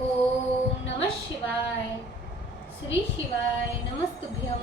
ओम नमः शिवाय। श्री शिवाय नमस्तुभ्यं।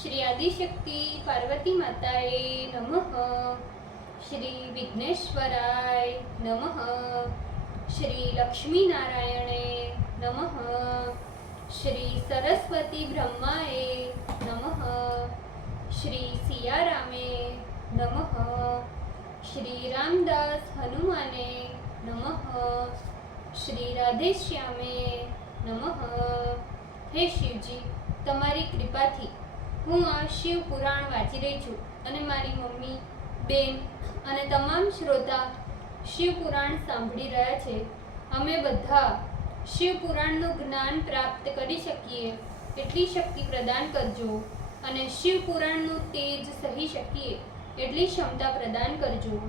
श्री आदिशक्ति पार्वती माताए नमः। श्री विघ्नेश्वराय नमः। श्री लक्ष्मी नारायणे नमः। श्री सरस्वती ब्रह्माए नमः। श्री सियारामे नमः। श्री रामदास हनुमाने नमः। श्री राधेश्यामे नमः। हे शिवजी, તમારી કૃપાથી હું આ શિવ પુરાણ વાંચી રહી છું અને મારી મમ્મી, બેન અને તમામ શ્રોતા શિવ પુરાણ સાંભળી રહ્યા છે. અમે બધા શિવ પુરાણનું જ્ઞાન પ્રાપ્ત કરી શકીએ એટલી શક્તિ પ્રદાન કરજો અને શિવ પુરાણનું તેજ સહી શકીએ એટલી ક્ષમતા પ્રદાન કરજો.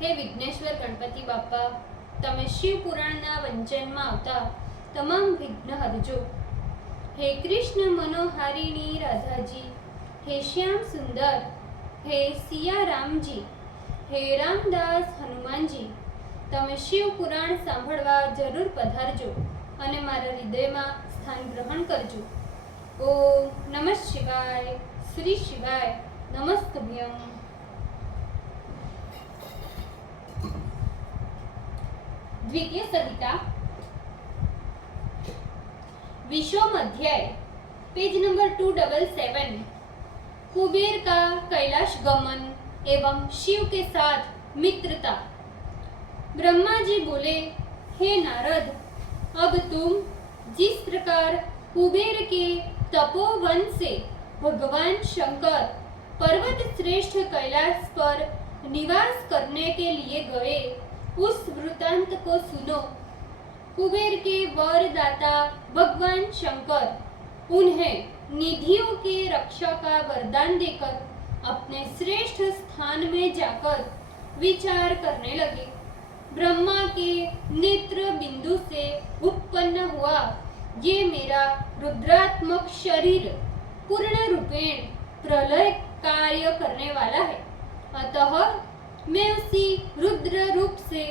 હે વિઘ્નેશ્વર ગણપતિ બાપા, તમે શિવ પુરાણના વંચનમાં આવતા તમામ વિઘ્ન હરજો. હે કૃષ્ણ મનોહારિણી રાધાજી, હે શ્યામ સુંદર, હે સિયારામજી, હે રામદાસ હનુમાનજી, તમે શિવ પુરાણ સાંભળવા જરૂર પધારજો અને મારા હૃદયમાં સ્થાન ગ્રહણ કરજો. ઓમ નમઃ શિવાય. શ્રી શિવાય નમસ્તુભ્યમ. द्वितीय संहिता विश्वम अध्याय पेज नंबर 277। कुबेर का कैलाश गमन एवं शिव के साथ मित्रता। ब्रह्मा जी बोले, हे नारद, अब तुम जिस प्रकार कुबेर के तपोवन से भगवान शंकर पर्वत श्रेष्ठ कैलाश पर निवास करने के लिए गए, उस वृतांत को सुनो. कुबेर के वरदाता भगवान शंकर उन्हें निधियों के रक्षा का वरदान देकर अपने श्रेष्ठ स्थान में जाकर विचार करने लगे. ब्रह्मा के नेत्र बिंदु से उत्पन्न हुआ ये मेरा रुद्रात्मक शरीर पूर्ण रूपेण प्रलय कार्य करने वाला है. अतः मैं उसी रुद्र रूप से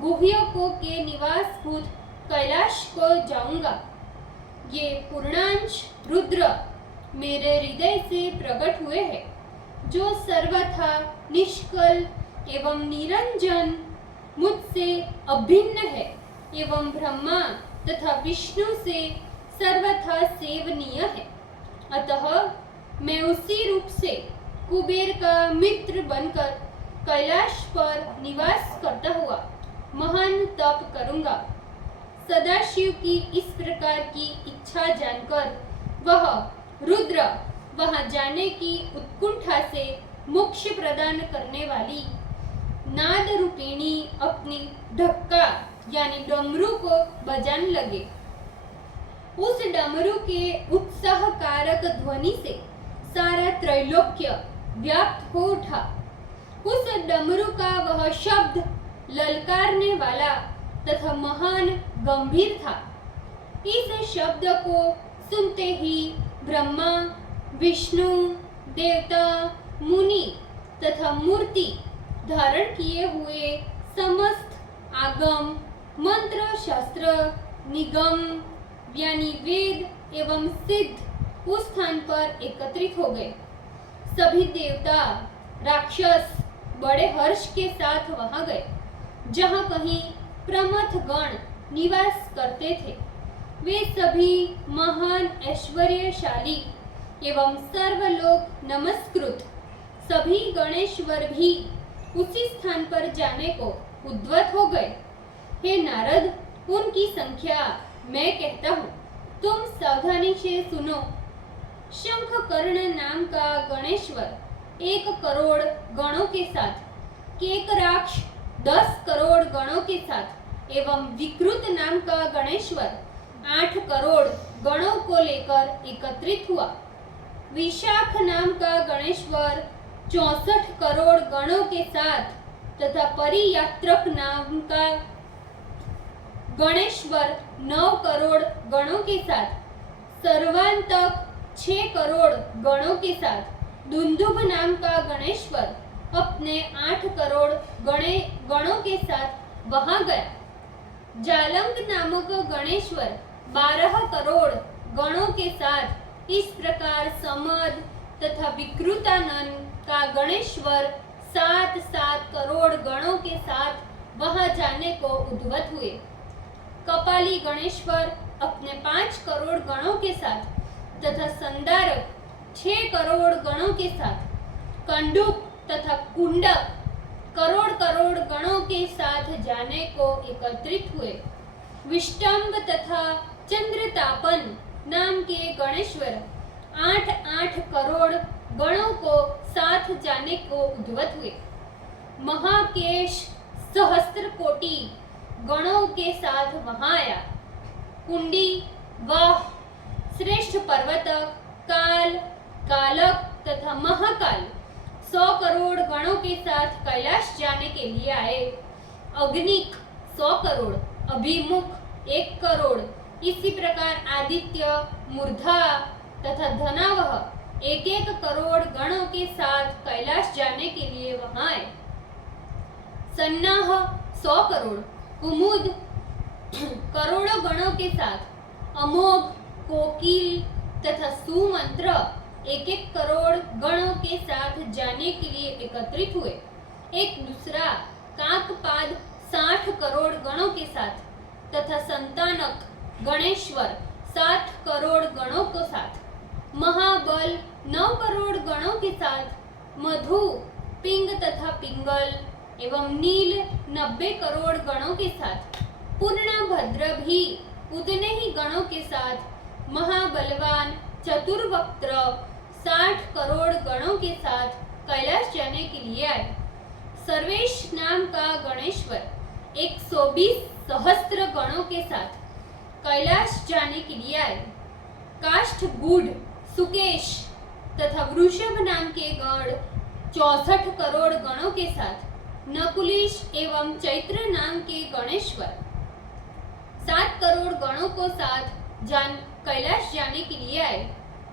गुह्यकों के निवासभूत कैलाश को जाऊंगा. ये पूर्णांश रुद्र मेरे हृदय से प्रकट हुए हैं, जो सर्वथा निष्कल एवं निरंजन, मुझसे अभिन्न है एवं ब्रह्मा तथा विष्णु से सर्वथा सेवनीय है. अतः मैं उसी रूप से कुबेर का मित्र बनकर कैलाश पर निवास करता हुआ महान तप करूंगा. सदाशिव की इस प्रकार की इच्छा जानकर वह रुद्र वहां जाने की उत्कुंठा से मोक्ष प्रदान करने वाली नाद रूपिणी अपनी ढक्का यानी डमरू को बजाने लगे. उस डमरू के उत्साह कारक ध्वनि से सारा त्रैलोक्य व्याप्त हो उठा. उस डमरू का वह शब्द ललकारने वाला तथा महान गंभीर था. इस शब्द को सुनते ही ब्रह्मा, विष्णु, देवता, मुनि तथा मूर्ति धारण किए हुए समस्त आगम, मंत्र, शास्त्र, निगम यानी वेद एवं सिद्ध उस स्थान पर एकत्रित हो गए. सभी देवता, राक्षस बड़े हर्ष के साथ वहां गए, जहां कहीं प्रमथ गण निवास करते थे. वे सभी महान ऐश्वर्यशाली एवं सर्वलोक नमस्कृत सभी गणेश्वर भी उसी स्थान पर जाने को उद्वत हो गए. हे नारद, उनकी संख्या मैं कहता हूँ, तुम सावधानी से सुनो. शंखकर्ण नाम का गणेश्वर 1 करोड़ गणों के साथ, केकराक्ष 10 करोड़ गणों के साथ एवं विकृत नाम का गणेश्वर 8 करोड़ गणों को लेकर एकत्रित हुआ. विशाख नाम का गणेश्वर 64 करोड़ गणों के साथ तथा परियात्रक नाम का गणेश्वर 9 करोड़ गणों के साथ, सर्वांतक 6 करोड़ गणों के साथ, दुंदुभ नाम का गणेश्वर अपने 8 करोड़ गणों के साथ वहां गया. जालंग नामक गणेश्वर 12 करोड़ गणों के साथ इस प्रकार समद तथा विकृतानन का गणेश्वर 7-7 करोड़ गणों के साथ वहां जाने को उद्वत हुए। कपाली गणेश्वर अपने 5 करोड़ गणों के साथ तथा संदारक 6 करोड़ गणों के साथ, कंडूक तथा कुंडक करोड़ करोड़ गणों के साथ जाने को एकत्रित हुए। विष्टम्भ तथा चंद्रतापन नाम के गणेश्वर 8-8 करोड़ गणों को साथ जाने को उद्वत हुए। महाकेश सहस्त्र कोटि गणों के साथ वहां आया। कुंडी, वाह, श्रेष्ठ पर्वतक, काल, कालक तथा महाकाल 100 करोड़ गणों के साथ कैलाश जाने के लिए आए। अग्निक 100 करोड़, अभिमुख 1 करोड़, इसी प्रकार आदित्य, मूर्धा तथा धनावह 1-1 करोड़ गणों के साथ कैलाश जाने के लिए वहां आए। सन्नाह 100 करोड़, कुमुद करोड़ों गणों के साथ, अमोघ, कोकिल तथा सुमंत्र 1-1 करोड़ गणों के साथ जाने के लिए एकत्रित हुए। एक दूसरा काकपाद 60 करोड़ गणों के साथ तथा संतानक गणेश्वर 60 करोड़ गणों के साथ, महाबल 9 करोड़ गणों के साथ, मधु, पिंग तथा पिंगल एवं नील 90 करोड़ गणों के साथ, पूर्णभद्र भी उतने ही गणों के साथ, महाबलवान चतुर्वक्त्र 60 करोड़ गणों के साथ कैलाश जाने के लिए आए। सर्वेश नाम का गणेश्वर 120 सहस्त्र गणों के साथ कैलाश जाने के लिए आए। काष्ठगुढ़, सुकेश तथा वृषभ नाम के गण 64 करोड़ गणों के साथ, नकुलेश एवं चैत्र नाम के गणेश्वर 7 करोड़ गणों को साथ कैलाश जाने के लिए आए।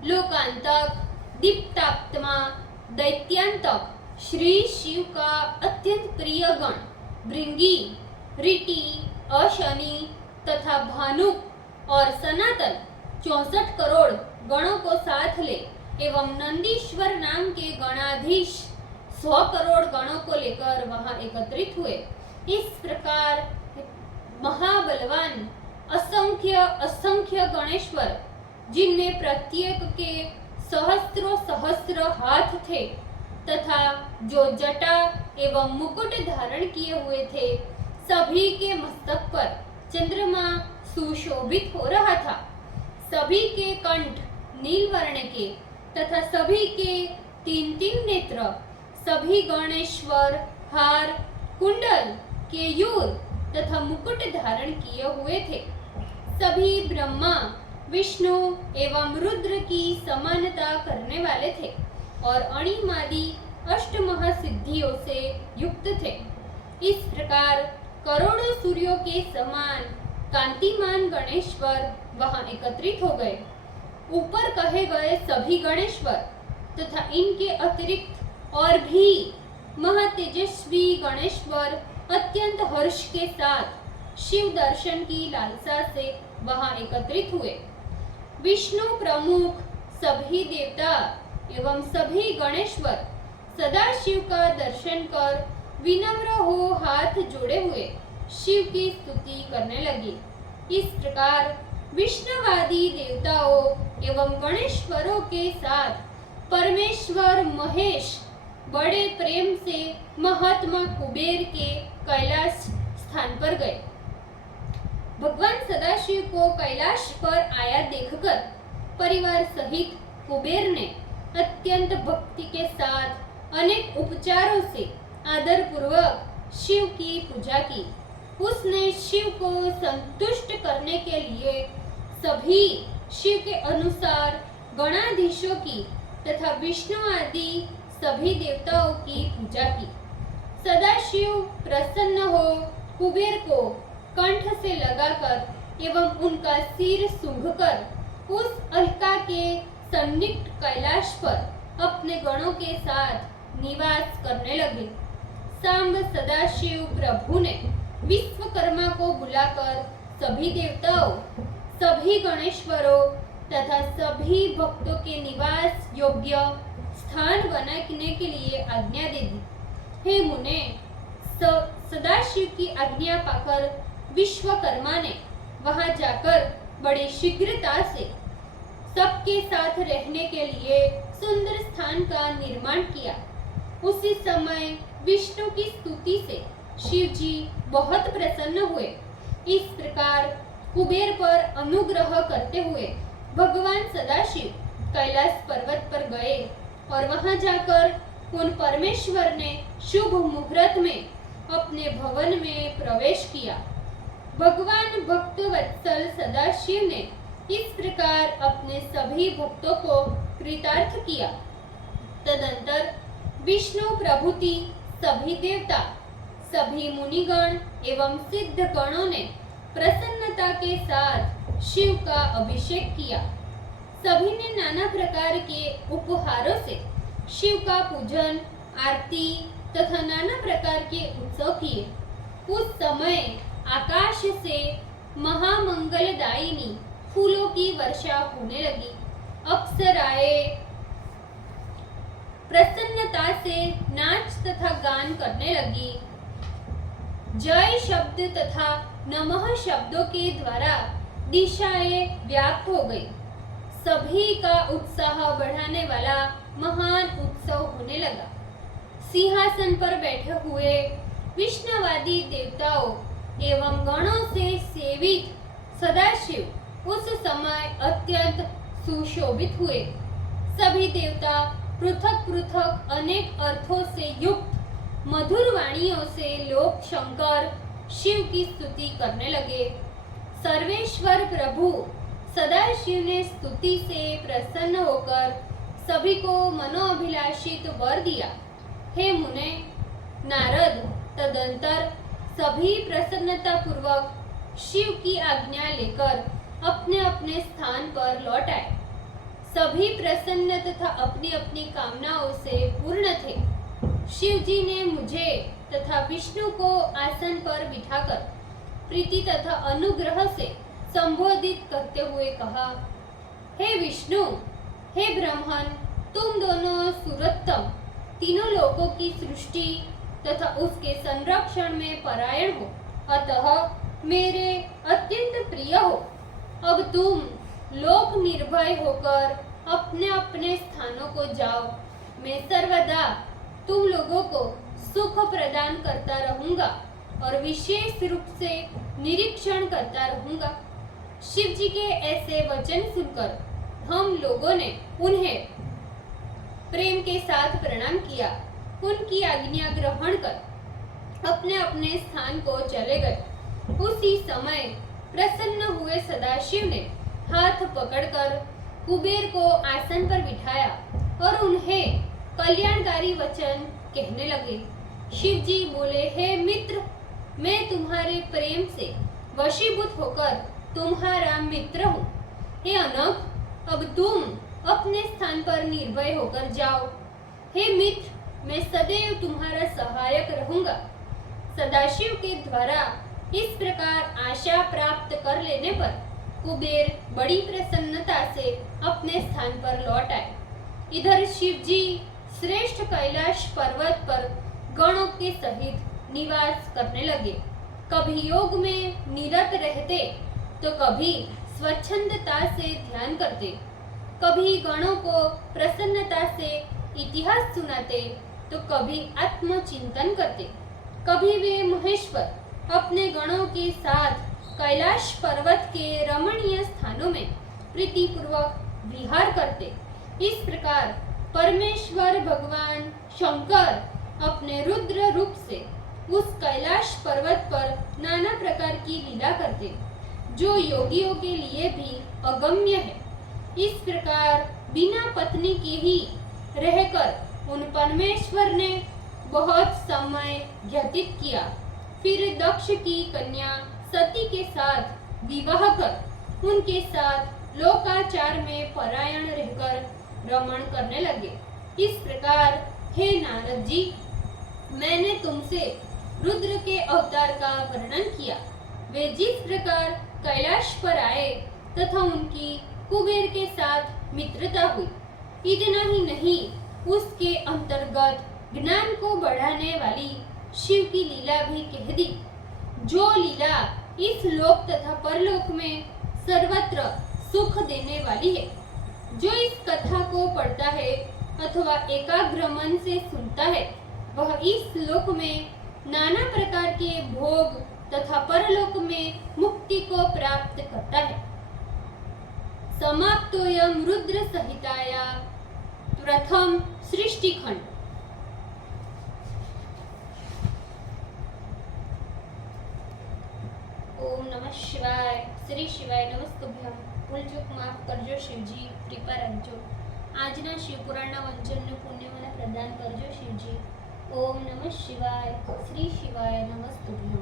लोकांतक, दीप्तात्मा, दैत्यांतक श्री शिव का अत्यंत प्रिय गण भृंगी, ऋटि, अशनि तथा भानुक और सनातन 64 करोड़ गणों को साथ ले एवं नंदीश्वर नाम के गणाधीश 100 करोड़ गणों को लेकर वहां एकत्रित हुए। इस प्रकार महाबलवान असंख्य गणेश्वर, जिनमें प्रत्येक के सहस्त्रों सहस्त्र हाथ थे तथा जो जटा एवं मुकुट धारण किए हुए थे, सभी के मस्तक पर चंद्रमा सुशोभित हो रहा था। सभी के कंठ नील वर्ण के तथा सभी के 3-3 नेत्र, सभी गणेश्वर हार, कुंडल, केयूर तथा मुकुट धारण किए हुए थे। सभी ब्रह्मा, विष्णु एवं रुद्र की समानता करने वाले थे और अणिमादि अष्टमहासिद्धियों से युक्त थे। इस प्रकार करोड़ों सूर्यों के समान कांतिमान गणेश्वर वहां एकत्रित हो गए। ऊपर कहे गए सभी गणेश्वर तथा इनके अतिरिक्त और भी महातेजस्वी गणेश्वर अत्यंत हर्ष के साथ शिव दर्शन की लालसा से वहां एकत्रित हुए। विष्णु प्रमुख सभी देवता एवं सभी गणेश्वर सदाशिव का दर्शन कर विनम्र हो हाथ जोड़े हुए शिव की स्तुति करने लगे। इस प्रकार विष्णुवादी देवताओं एवं गणेश्वरों के साथ परमेश्वर महेश बड़े प्रेम से महात्मा कुबेर के कैलाश स्थान पर गए। भगवान सदाशिव को कैलाश पर आया देखकर परिवार सहित कुबेर ने अत्यंत भक्ति के साथ अनेक उपचारों से आदर पूर्वक शिव की पूजा की। उसने शिव को संतुष्ट करने के लिए सभी शिव के अनुसार गणाधीशों की तथा विष्णु आदि सभी देवताओं की पूजा की। सदाशिव प्रसन्न हो कुबेर को कंठ से लगाकर एवं उनका सिर सूंघकर उस अलका के सन्निकट कैलाश पर अपने गणों के साथ निवास करने लगे। सांब सदाशिव प्रभु ने विश्वकर्मा को बुलाकर सभी देवताओं, सभी गणेश्वरों तथा सभी भक्तों के निवास योग्य स्थान बनाने के लिए आज्ञा दे दी। हे मुने, सदाशिव की आज्ञा पाकर विश्वकर्मा ने वहां जाकर बड़ी शीघ्रता से सबके साथ रहने के लिए सुंदर स्थान का निर्माण किया। उसी समय विष्णु की स्तुति से शिव जी बहुत प्रसन्न हुए। इस प्रकार कुबेर पर अनुग्रह करते हुए भगवान सदाशिव कैलाश पर्वत पर गए और वहां जाकर उन परमेश्वर ने शुभ मुहूर्त में अपने भवन में प्रवेश किया। भगवान भक्त वत्सल सदाशिव ने इस प्रकार अपने सभी भक्तों को कृतार्थ किया। तदंतर विष्णु प्रभुति सभी देवता, सभी मुनिगण एवं सिद्ध गणों ने प्रसन्नता के साथ शिव का अभिषेक किया। सभी ने नाना प्रकार के उपहारों से शिव का पूजन, आरती तथा नाना प्रकार के उत्सव किए। उस समय आकाश से महामंगलदायिनी फूलों की वर्षा होने लगी। अप्सराएं प्रसन्नता से नाच तथा गान करने लगी। जय शब्द तथा नमः शब्दों के द्वारा दिशाएं व्याप्त हो गई। सभी का उत्साह बढ़ाने वाला महान उत्सव होने लगा। सिंहासन पर बैठे हुए विष्णुवादी देवताओं एवं गणों से सेवित सदाशिव उस समय अत्यंत सुशोभित हुए। सभी देवता पृथक पृथक अनेक अर्थों से युक्त मधुर वाणियों से लोक शंकर शिव की स्तुति करने लगे। सर्वेश्वर प्रभु सदाशिव ने स्तुति से प्रसन्न होकर सभी को मनोअभिलाषित वर दिया। हे मुने, नारद तदंतर सभी प्रसन्नता पूर्वक शिव की आज्ञा लेकर अपने अपने स्थान पर लौट आए। सभी प्रसन्न तथा अपनी अपनी कामनाओं से पूर्ण थे। शिव जी ने मुझे तथा विष्णु को आसन पर बिठाकर प्रीति तथा अनुग्रह से संबोधित करते हुए कहा, हे विष्णु, हे ब्रह्मन, तुम दोनों सुरत्तम तीनों लोकों की सृष्टि तथा उसके संरक्षण में परायण हो, अतः मेरे अत्यंत प्रिय हो। अब तुम लोक निर्भय होकर अपने अपने स्थानों को जाओ। मैं सर्वदा तुम लोगों को सुख प्रदान करता रहूंगा और विशेष रूप से निरीक्षण करता रहूंगा। शिव जी के ऐसे वचन सुनकर हम लोगों ने उन्हें प्रेम के साथ प्रणाम किया। उनकी आज्ञा ग्रहण कर अपने अपने स्थान को चले गए। उसी समय प्रसन्न हुए सदाशिव ने हाथ पकड़कर कुबेर को आसन पर बिठाया और उन्हें कल्याणकारी वचन कहने लगे। शिव जी बोले, हे मित्र, मैं तुम्हारे प्रेम से वशीभूत होकर तुम्हारा मित्र हूँ। हे अनघ, अब तुम अपने स्थान पर निर्भय होकर जाओ। हे मित्र, मैं सदैव तुम्हारा सहायक रहूंगा। सदाशिव के द्वारा इस प्रकार आशा प्राप्त कर लेने पर कुबेर बड़ी प्रसन्नता से अपने स्थान पर लौट आए। इधर शिव जी श्रेष्ठ कैलाश पर्वत पर गणों के सहित निवास करने लगे। कभी योग में निरत रहते तो कभी स्वच्छंदता से ध्यान करते, कभी गणों को प्रसन्नता से इतिहास सुनाते तो कभी आत्मचिंतन करते। कभी वे महेश्वर अपने गणों के साथ कैलाश पर्वत के रमणीय स्थानों में प्रीतिपूर्वक विहार करते। इस प्रकार परमेश्वर भगवान शंकर अपने रुद्र रूप से उस कैलाश पर्वत पर नाना प्रकार की लीला करते, जो योगियों के लिए भी अगम्य है। इस प्रकार बिना पत्नी के ही रहकर उन परमेश्वर ने बहुत समय व्यतीत किया। फिर दक्ष की कन्या सती के साथ विवाह कर उनके साथ लोकाचार में परायण रहकर रमण करने लगे। इस प्रकार हे नारद जी, मैंने तुमसे रुद्र के अवतार का वर्णन किया। वे जिस प्रकार कैलाश पर आए तथा उनकी कुबेर के साथ मित्रता हुई, इतना ही नहीं, उसके अंतर्गत ज्ञान को बढ़ाने वाली शिव की लीला भी कह दी, जो लीला इस लोक तथा परलोक में सर्वत्र सुख देने वाली है। जो इस कथा को पढ़ता है अथवा एकाग्र मन से सुनता है, वह इस लोक में नाना प्रकार के भोग तथा परलोक में मुक्ति को प्राप्त करता है। समाप्तोयम रुद्र संहिताया प्रथम सृष्टिखंड। ओम नमः शिवाय। श्री शिवाय नमस्तुभ्यम। भूल चूक माफ करजो शिवजी, कृपा રાખજો। આજના શિવપુરાણના વંચનનું પુણ્ય મને પ્રદાન કરજો શિવજી। ઓમ નમઃ શિવાય। શ્રી શિવાય નમસ્તુભ્યમ।